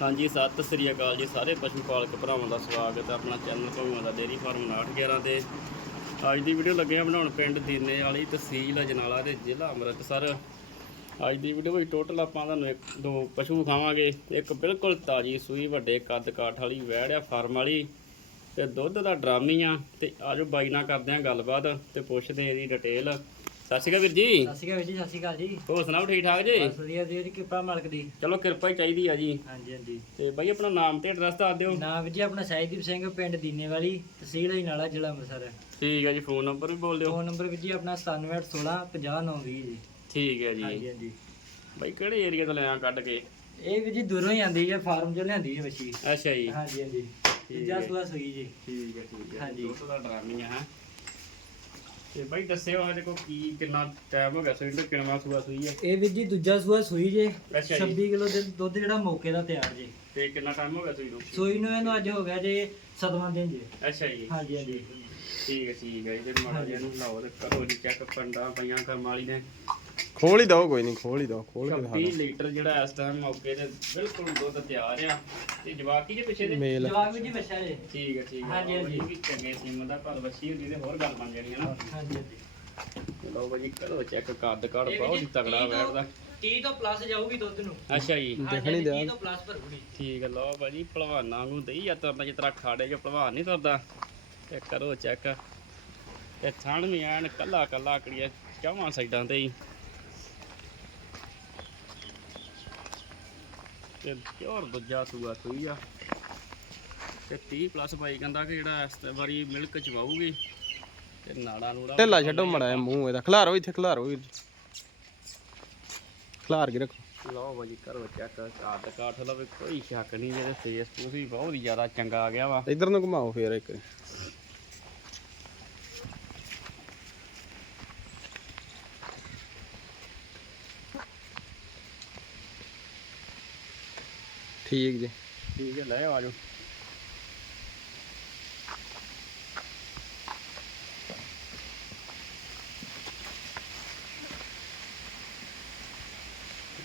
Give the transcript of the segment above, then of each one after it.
ਹਾਂਜੀ, ਸਤਿ ਸ੍ਰੀ ਅਕਾਲ ਜੀ ਸਾਰੇ ਪਸ਼ੂ ਪਾਲਕ ਭਰਾਵਾਂ ਦਾ ਸਵਾਗਤ ਹੈ ਆਪਣਾ ਚੈਨਲ ਭਗਵਾਨ ਦਾ ਡੇਰੀ ਫਾਰਮ 911 ਤੇ। ਅੱਜ ਦੀ ਵੀਡੀਓ ਲੱਗੇ ਆ ਬਣਾਉਣ ਪਿੰਡ ਦੀਨੇ ਵਾਲੀ ਤਹਿਸੀਲ ਅਜਨਾਲਾ ਤੇ ਜ਼ਿਲ੍ਹਾ ਅੰਮ੍ਰਿਤਸਰ। ਅੱਜ ਦੀ ਵੀਡੀਓ ਵਿੱਚ ਟੋਟਲ ਆਪਾਂ ਤੁਹਾਨੂੰ ਇੱਕ, ਦੋ ਪਸ਼ੂ ਖਾਵਾਂਗੇ। ਇੱਕ ਬਿਲਕੁਲ ਤਾਜੀ ਸੂਈ ਵੱਡੇ ਕੱਦ ਕਾਠ ਵਾਲੀ, ਵੈੜ ਆ ਫਾਰਮ ਵਾਲੀ ਤੇ ਦੁੱਧ ਦਾ ਡਰਾਮੀ ਆ ਤੇ ਆਜੋ ਬਾਈ ਨਾਲ ਕਰਦੇ ਆ ਗੱਲਬਾਤ ਤੇ ਪੁੱਛਦੇ ਇਹਦੀ ਡਿਟੇਲ ਸਤਿ ਸ਼੍ਰੀ ਅਕਾਲ ਵੀਰ ਜੀ। ਸਤਿ ਸ਼੍ਰੀ ਅਕਾਲ ਜੀ ਸਤਿ ਸ਼੍ਰੀ ਅਕਾਲ ਜੀ। ਹੋਰ ਸੁਣਾਓ ਠੀਕ ਠਾਕ ਜੀ? ਬਸ ਵਧੀਆ ਜੀ ਦੀ ਕਿਰਪਾ ਮਾਲਕ ਦੀ। ਚਲੋ ਕਿਰਪਾ ਹੀ ਚਾਹੀਦੀ ਆ ਜੀ। ਹਾਂਜੀ ਹਾਂਜੀ। ਤੇ ਬਾਈ ਆਪਣਾ ਨਾਮ ਤੇ ਐਡਰੈਸ ਦੱਸ ਦਿਓ। ਨਾਮ ਵੀਰ ਜੀ ਆਪਣਾ ਸਹਿਜਦੀਪ ਸਿੰਘ ਪਿੰਡ ਦੀਨੇਵਾਲੀ ਤਹਿਸੀਲ ਅਜਨਾਲਾ ਜ਼ਿਲ੍ਹਾ ਅੰਮ੍ਰਿਤਸਰ। ਠੀਕ ਹੈ ਜੀ ਫੋਨ ਨੰਬਰ ਵੀ ਬੋਲ ਦਿਓ। ਫੋਨ ਨੰਬਰ ਵੀਰ ਜੀ ਆਪਣਾ 9716 50920 ਜੀ। ਠੀਕ ਹੈ ਹਾਂਜੀ ਜੀ। ਹਾਂਜੀ ਬਾਈ ਕਿਹੜੇ ਏਰੀਆ ਤੋਂ ਲਿਆ ਕੱਢ ਕੇ? ਇਹ ਵੀਰ ਜੀ ਦੂਰੋਂ ਹੀ ਆਂਦੀ ਹੈ ਫਾਰਮ ਚੋਂ ਲਿਆਂਦੀ ਹੈ ਬੱਚੀ ਅੱਛਾ ਜੀ। ਹਾਂਜੀ ਹਾਂਜੀ। ਤੀਜਾ। ਸੂਆ ਸੂਈ ਜੀ। ਠੀਕ ਹੈ ਠੀਕ ਹੈ ਹਾਂਜੀ। ਦੁੱਧ ਦਾ ਡਰਾਮੀ ਹੈ। ਤੇ ਬਾਈ ਦੱਸਿਓ ਇਹਦੇ ਕੋ ਕੀ ਕਿੰਨਾ ਟਾਈਮ ਹੋ ਗਿਆ ਸੂਈ ਤੇ ਕਿੰਨਾ ਸੂਆ ਸੂਈ ਹੈ? ਇਹ ਵੀਰ ਜੀ ਦੂਜਾ ਸੂਆ ਸੂਈ ਜੇ ਅੱਛਾ ਜੀ। 26 ਕਿਲੋ ਦੇ ਦੁੱਧ ਜਿਹੜਾ ਮੌਕੇ ਦਾ ਤਿਆਰ ਜੇ। ਤੇ ਕਿੰਨਾ ਟਾਈਮ ਹੋ ਗਿਆ ਸੂਈ ਨੂੰ? ਸੂਈ ਨੂੰ ਇਹਨੂੰ ਅੱਜ ਹੋ ਗਿਆ ਜੇ ਸਤਵਾਂ ਦਿਨ ਜੇ। ਅੱਛਾ ਜੀ। ਹਾਂਜੀ ਹਾਂਜੀ। ਠੀਕ ਹੈ ਠੀਕ ਹੈ ਇਹਦੇ ਮਾੜਾ ਜਿਹਾ ਨੂੰ ਲਾਓ ਤੇ ਕਰੋ ਜੀ ਚੈੱਕ ਪੰਡਾ ਪਈਆਂ ਕਰਮ ਵਾਲੀ ਨੇ। ਖੋਲ ਹੀ ਦੋ ਕੋਈ ਨਹੀਂ ਖੋਲ ਹੀ ਦੋ ਖੋਲ ਕੇ ਦਿਖਾ 26 ਲੀਟਰ ਜਿਹੜਾ ਇਸ ਟਾਈਮ ਮੌਕੇ ਤੇ ਬਿਲਕੁਲ ਦੁੱਧ ਤਿਆਰ ਆ। ਤੇ ਜਵਾਕੀ ਦੇ ਪਿੱਛੇ ਦੇ? ਮੇਲ। ਜਵਾਬ ਜੀ ਬੱਚਾ ਜੇ। ਠੀਕ ਹੈ ਠੀਕ ਹੈ ਹਾਂਜੀ, ਹਾਂਜੀ। ਵੀ ਚੰਗੇ ਸਿਮ ਦਾ ਪਰ ਵੱਛੀ ਹੁੰਦੀ ਤੇ ਹੋਰ ਗੱਲ ਬਣ ਜਾਣੀ ਹੈ ਨਾ। ਹਾਂਜੀ ਹਾਂਜੀ। ਲਓ ਬਾਜੀ ਕਰੋ ਚੈੱਕ ਕੱਦ ਇਹ ਬਹੁਤ ਹੀ ਤਗੜਾ ਬੈਠਦਾ। 30 ਤੋਂ ਪਲੱਸ ਜਾਊਗੀ ਦੁੱਧ ਨੂੰ। ਅੱਛਾ ਜੀ। ਦੇਖਣੀ ਦਿਆ। 30 ਤੋਂ ਪਲੱਸ ਭਰੂਗੀ। ਠੀਕ ਹੈ ਲਓ ਬਾਜੀ ਭਲਵਾਨਾਂ ਨੂੰ ਦਈ ਆ ਤੁਰਦਾ ਜਿਸ ਤਰ੍ਹਾਂ ਖਾੜੇ 'ਚ ਭਲਵਾਨ ਨਹੀਂ ਤੁਰਦਾ। ਤੇ ਕਰੋ ਚੈੱਕ ਤੇ ਥਣ ਵੀ ਐਨ ਕੱਲਾ ਕੱਲਾ ਆਕੜੀਏ ਚਾਵਾਂ ਸਾਈਡਾਂ ਤੇ ਹੀ। ਤੇ ਪਿਓਰ ਦੂਜਾ ਸੂਆ ਸੂਈ ਆ। ਤੇ 30 ਪਲੱਸ ਬਾਈ ਕਹਿੰਦਾ ਕਿ ਜਿਹੜਾ ਇਸ ਵਾਰੀ ਮਿਲਕ ਚਵਾਊਗੀ ਤੇ ਨਾੜਾ ਨੂੜਾ ਢਿੱਲਾ ਛੱਡੋ ਮੜਾ ਮੂੰਹ ਇਹਦਾ। ਖਿਲਾਰੋ ਇੱਥੇ ਖਿਲਾਰੋ ਵੀਰ। ਖਿਲਾਰ ਕੇ ਰੱਖੋ। ਲਓ ਬਾਜੀ ਕਰੋ ਚੈੱਕ ਕਾਟ ਕਾਠ ਲਵੇ ਕੋਈ ਸ਼ੱਕ ਨਹੀਂ ਜਿਹੜੇ ਫੇਸ ਵੀ ਬਹੁਤ ਹੀ ਜ਼ਿਆਦਾ ਚੰਗਾ ਆ ਗਿਆ ਵਾ। ਇਧਰ ਨੂੰ ਘੁਮਾਓ ਫੇਰ ਇੱਕ। ਠੀਕ ਜੀ। ਠੀਕ ਹੈ ਲੈ ਆਓ ਆਜੋ।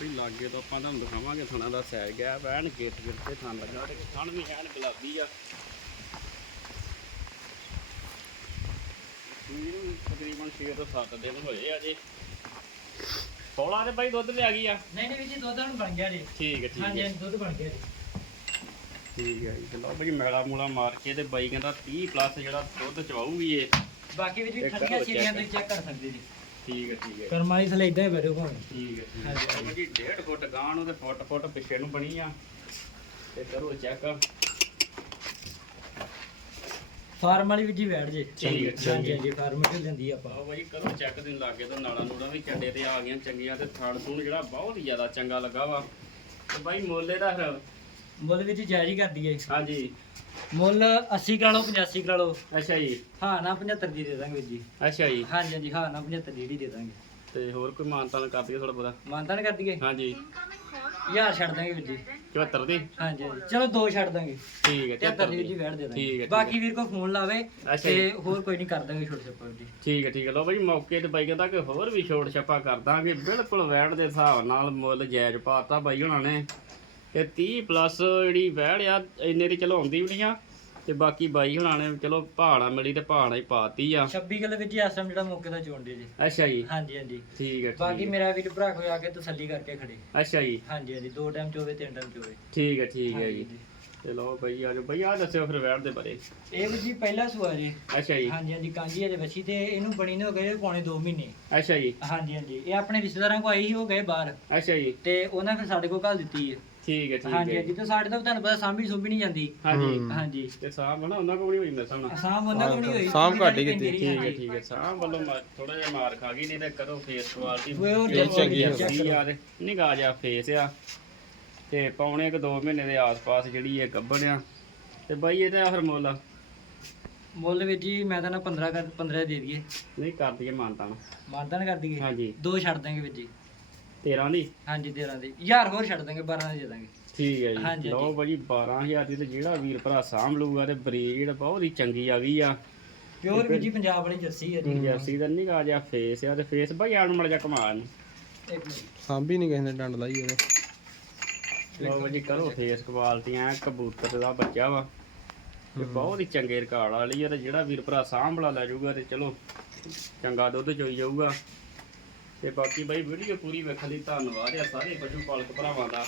ਵੀ ਲਾਗੇ ਤੋਂ ਆਪਾਂ ਤੁਹਾਨੂੰ ਦਿਖਾਵਾਂਗੇ ਥਣਾ ਦਾ ਸੈਰ ਗਿਆ ਐਨ ਗੇਟ ਗੇਟ ਤੇ ਥਣ ਲੱਗਾ ਤੇ ਥਣ ਵੀ ਐਨ ਗੁਲਾਬੀ ਆ। ਇਹਨੂੰ ਤਕਰੀਬਨ 6 ਤੋਂ 7 ਦਿਨ ਹੋਏ ਆ ਜੇ। ਪੌਲਾ ਤੇ ਬਾਈ ਦੁੱਧ ਲਿਆ ਗਈ ਆ? ਨਹੀਂ ਨਹੀਂ ਵੀਰ ਜੀ ਦੁੱਧ ਹੁਣ ਬਣ ਗਿਆ ਜੀ ਠੀਕ ਹੈ ਠੀਕ ਹਾਂਜੀ ਹੈ। ਹਾਂਜੀ ਦੁੱਧ ਬਣ ਗਿਆ ਜੀ ਠੀਕ ਹੈ ਜੀ ਤੇ ਲਓ ਬਈ ਮੈਲਾ ਮੂਲਾ ਮਾਰ ਕੇ ਤੇ ਬਾਈ ਕਹਿੰਦਾ 30 ਪਲੱਸ ਜਿਹੜਾ ਦੁੱਧ ਚਵਾਊਗੀ ਇਹ। ਬਾਕੀ ਵੀਰ ਜੀ ਇੱਕ ਠੰਡੀਆਂ ਕਰੋ ਸੀੜੀਆਂ check। ਤੇ ਚੈੱਕ ਕਰ ਸਕਦੇ ਜੀ। ਠੀਕ ਹੈ ਠੀਕ ਹੈ। ਕਰਮਾਈ ਥਲੇ ਇਦਾਂ ਹੀ ਬੈਠੋ ਭਾਵੇਂ। ਠੀਕ ਹੈ ਠੀਕ ਹੈ। ਹਾਂਜੀ। ਜੀ 1.5 ਫੁੱਟ ਗਾਂ ਨੂੰ ਤੇ ਫੁੱਟ ਫੁੱਟ ਪਿੱਛੇ ਨੂੰ ਬਣੀ ਆ। ਤੇ ਕਰੋ ਚੈੱਕ ਫਾਰਮ ਵਾਲੀ ਵੀਰ ਜੀ ਬੈਠ ਜੇ। ਹਾਂਜੀ ਹਾਂਜੀ ਫਾਰਮ ਤੇ ਦਿੰਦੀ ਆ ਆਪਾਂ। ਆਓ ਬਾਈ ਕਰੋ ਚੈੱਕ ਦਿਨ ਲਾਗੇ ਤੋਂ ਨਾਲਾਂ ਨੂੜਾਂ ਵੀ ਚੱਡੇ ਤੇ ਆ ਗਈਆਂ ਚੰਗੀਆਂ ਤੇ ਥਣ ਥੂਣ ਜਿਹੜਾ ਬਹੁਤ ਹੀ ਜ਼ਿਆਦਾ ਚੰਗਾ ਲੱਗਾ ਵਾ। ਤੇ ਬਾਈ ਮੋਲੇ ਦਾ ਫਿਰ? ਮੁੱਲ ਜੀ ਜਾਇਜ਼ ਹੀ ਕਰਦੀ ਹੈ ਹਾਂਜੀ। ਮੁੱਲ 80 ਕਰਾ ਲਓ 85 ਕਰਾ ਲਓ। ਅੱਛਾ ਜੀ। ਹਾਂ ਨਾ 75 ਦੀ ਦੇ ਦਾਂਗੇ ਵੀਰ ਜੀ। ਅੱਛਾ ਜੀ। ਹਾਂਜੀ ਹਾਂਜੀ ਹਾਂ ਨਾ 75 ਦੀ ਦੀ ਦਾਂਗੇ। ਤੇ ਹੋਰ ਕੋਈ ਮਾਨਤਾਨ ਕਰ ਦਈਏ ਥੋੜਾ ਬਹੁਤਾ? ਮਾਨਤਾ ਨਾ ਕਰ ਦਈਏ? ਹਾਂਜੀ। ਯਾਰ ਛੱਡ ਦਾਂਗੇ ਵੀਰ ਜੀ। 74 ਦੀ? ਹਾਂਜੀ ਹਾਂਜੀ। ਚਲੋ ਦੋ ਛੱਡ ਦਾਂਗੇ। ਠੀਕ ਹੈ 73 ਦੀ ਵੀਰ ਜੀ ਬੈਠ ਦੇ ਠੀਕ ਹੈ, ਦਾਂਗੇ ਠੀਕ ਬਾਕੀ ਵੀਰ ਕੋ ਫੋਨ ਲਾਵੇ ਅੱਛਾ ਤੇ। ਹੋਰ ਕੋਈ ਨਹੀਂ ਕਰ ਦਾਂਗੇ ਛੋਟੇ ਛੋਟੇ ਵੀਰ ਜੀ। ਠੀਕ ਹੈ ਠੀਕ ਹੈ। ਲਓ ਬਾਈ ਮੌਕੇ ਤੇ ਬਾਈ ਕਹਿੰਦਾ ਕਿ ਹੋਰ ਵੀ ਛੋਟ ਛੱਪਾ ਕਰ ਦਾਂਗੇ। ਬਿਲਕੁਲ ਵੈੜ ਦੇ ਹਿਸਾਬ ਨਾਲ ਮੁੱਲ ਜਾਇਜ਼ ਪਾਤਾ ਬਾਈ ਹੁਣਾਂ ਨੇ। ਤੇ 30 ਪਲੱਸ ਜਿਹੜੀ ਵੈੜ ਆ ਇੰਨੇ ਦੀ ਚਲੋ ਆਉਂਦੀ ਵੀ ਨਹੀਂ ਆ। ਤੇ ਬਾਕੀ ਬਾਈ ਹੁਣਾਂ ਨੇ ਚਲੋ ਪਹਾੜਾ ਮਿਲੀ ਤੇ ਪਹਾੜਾ ਹੀ ਪਾਤੀ ਆ। 26 ਕਿਲੋ ਇਸ ਟਾਈਮ ਜਿਹੜਾ ਮੌਕੇ ਦਾ ਚੋਣਦੇ ਜੀ। ਅੱਛਾ ਜੀ। ਹਾਂਜੀ ਹਾਂਜੀ। ਠੀਕ ਹੈ ਬਾਕੀ ਹੈ ਮੇਰਾ ਵੀਰ ਭਰਾ ਕੋਈ ਆ ਕੇ ਤਸੱਲੀ ਕਰਕੇ ਖੜੇ। ਅੱਛਾ ਜੀ। ਹਾਂਜੀ ਹਾਂਜੀ। ਦੋ ਟਾਈਮ ਚੋਵੇ ਤਿੰਨ ਟਾਈਮ ਚੋਵੇ। ਠੀਕ ਹੈ ਠੀਕ ਹੈ ਜੀ। ਤੇ ਲਓ ਬਾਈ ਆਜੋ ਬਾਈ ਆ ਦੱਸਿਓ ਫਿਰ ਵੈੜ ਦੇ ਬਾਰੇ। ਇਹ ਵੀਰ ਜੀ ਪਹਿਲਾ ਸੂਆ ਜੀ। ਅੱਛਾ ਜੀ। ਹਾਂਜੀ ਹਾਂਜੀ। ਕਾਂਜੀ ਅਜੇ ਬੱਚੀ ਤੇ ਇਹਨੂੰ ਬਣੀ ਨੂੰ ਹੋ ਗਏ ਪੌਣੇ 2 ਮਹੀਨੇ। ਅੱਛਾ ਜੀ। ਹਾਂਜੀ ਹਾਂਜੀ। ਇਹ ਆਪਣੇ ਰਿਸ਼ਤੇਦਾਰਾਂ ਕੋ ਆਈ ਸੀ ਉਹ ਗਏ ਬਾਹਰ। ਅੱਛਾ ਜੀ। ਤੇ ਉਹਨਾਂ ਫਿਰ ਸਾਡੇ ਕੋਲ ਘੱਲ ਦਿੱਤੀ ਹੈ। ਠੀਕ ਹੈ ਠੀਕ ਹਾਂਜੀ ਹੈ ਹਾਂਜੀ ਤੇ ਸਾਡੇ ਤੋਂ ਤੁਹਾਨੂੰ ਪਤਾ ਸਾਂਭੀ ਸੁੰਭੀ ਨਹੀਂ ਜਾਂਦੀ। ਹਾਂਜੀ ਹਾਂਜੀ। ਤੇ ਸਾਹ ਨਾ ਉਹਨਾਂ ਕੋਲ ਨਹੀਂ ਹੋਈ ਮੈਂ ਸਾਹਮਣਾ। ਸਾਂਭ ਉਹਨਾਂ ਕੋਲ ਨਹੀਂ ਹੋਈ। ਸਾਂਭ ਘੱਟ ਹੀ ਕੀਤੀ, ਠੀਕ ਹੈ। ਠੀਕ ਹੈ ਸਾਹ ਵੱਲੋਂ ਥੋੜਾ ਜਿਹਾ ਮਾਰ ਖਾ ਗਈ ਨਹੀਂ ਤੇ ਕਰੋ ਫੇਸ ਕੁਆਲਿਟੀ ਓਏ ਉਹ ਇਹ ਚੰਗੀ ਆ। ਯਾਰ ਨਿਗਾਹ ਜਾ ਫੇਸ ਆ। ਤੇ ਪੌਣੇ ਕ 2 ਮਹੀਨੇ ਦੇ ਆਸ-ਪਾਸ ਜਿਹੜੀ ਇਹ ਗੱਭਣ ਆ। ਤੇ ਬਾਈ ਇਹਦਾ ਫਿਰ ਮੁੱਲ ਮੁੱਲ ਵੀਰ ਜੀ ਮੈਂ ਤਾਂ ਨਾ 15 ਕਰ 15 ਦੇ ਦਈਏ। ਨਹੀਂ ਕਰ ਦਈਏ ਮਾਨਤਾ ਨੂੰ ਮਾਨਤਾ ਨਾ ਕਰ ਦਈਏ। ਹਾਂਜੀ। ਦੋ ਛੱਡ ਦਾਂਗੇ ਵੀਰ ਜੀ। 13 ਦੀ? ਹਾਂਜੀ 13 ਦੀ। ਯਾਰ ਹੋਰ ਛੱਡ ਦਾਂਗੇ 12 ਦੇ ਦਾਂਗੇ। ਠੀਕ ਹੈ ਜੀ। ਹਾਂਜੀ, ਲਓ ਭਾਜੀ 12000 ਦੀ ਤੇ ਜਿਹੜਾ ਵੀਰ ਭਰਾ ਸਾਂਭ ਲਊਗਾ ਤੇ ਬਰੀਡ ਬਹੁਤ ਹੀ ਚੰਗੀ ਆ ਗਈ ਆ। ਪਿਓਰ ਵੀ ਜੀ ਪੰਜਾਬ ਵਾਲੀ ਜੱਸੀ ਹੈ ਜੀ। ਜਰਸੀ ਦਾ ਨਿਗਾ ਜਿਹਾ ਫੇਸ ਆ ਤੇ ਫੇਸ ਭਾਈ ਆਣ ਮੜ ਜਾ ਕਮਾਲ। ਇੱਕ ਮਿੰਟ। ਸਾਂਭੀ ਨਹੀਂ ਕਿਸੇ ਨੇ ਡੰਡ ਲਾਈ ਇਹਦੇ ਲਓ ਭਾਜੀ ਕਰੋ ਫੇਸ ਕੁਆਲਟੀਆਂ ਐਂ ਕਬੂਤਰ ਦਾ ਬੱਚਾ ਵਾ। ਤੇ ਬਹੁਤ ਹੀ ਚੰਗੇ ਰਿਕਾਰਡ ਵਾਲੀ ਆ ਤੇ ਜਿਹੜਾ ਵੀਰ ਭਰਾ ਸਾਂਭਲਾ ਲੈ ਜਾਊਗਾ ਤੇ ਚਲੋ ਚੰਗਾ ਦੁੱਧ ਚੋਈ ਜਾਊਗਾ। ਤੇ ਬਾਕੀ ਬਾਈ ਵੀਡੀਓ ਪੂਰੀ ਵੇਖਣ ਲਈ ਧੰਨਵਾਦ ਆ ਸਾਰੇ ਪਸ਼ੂ ਪਾਲਕ ਭਰਾਵਾਂ ਦਾ।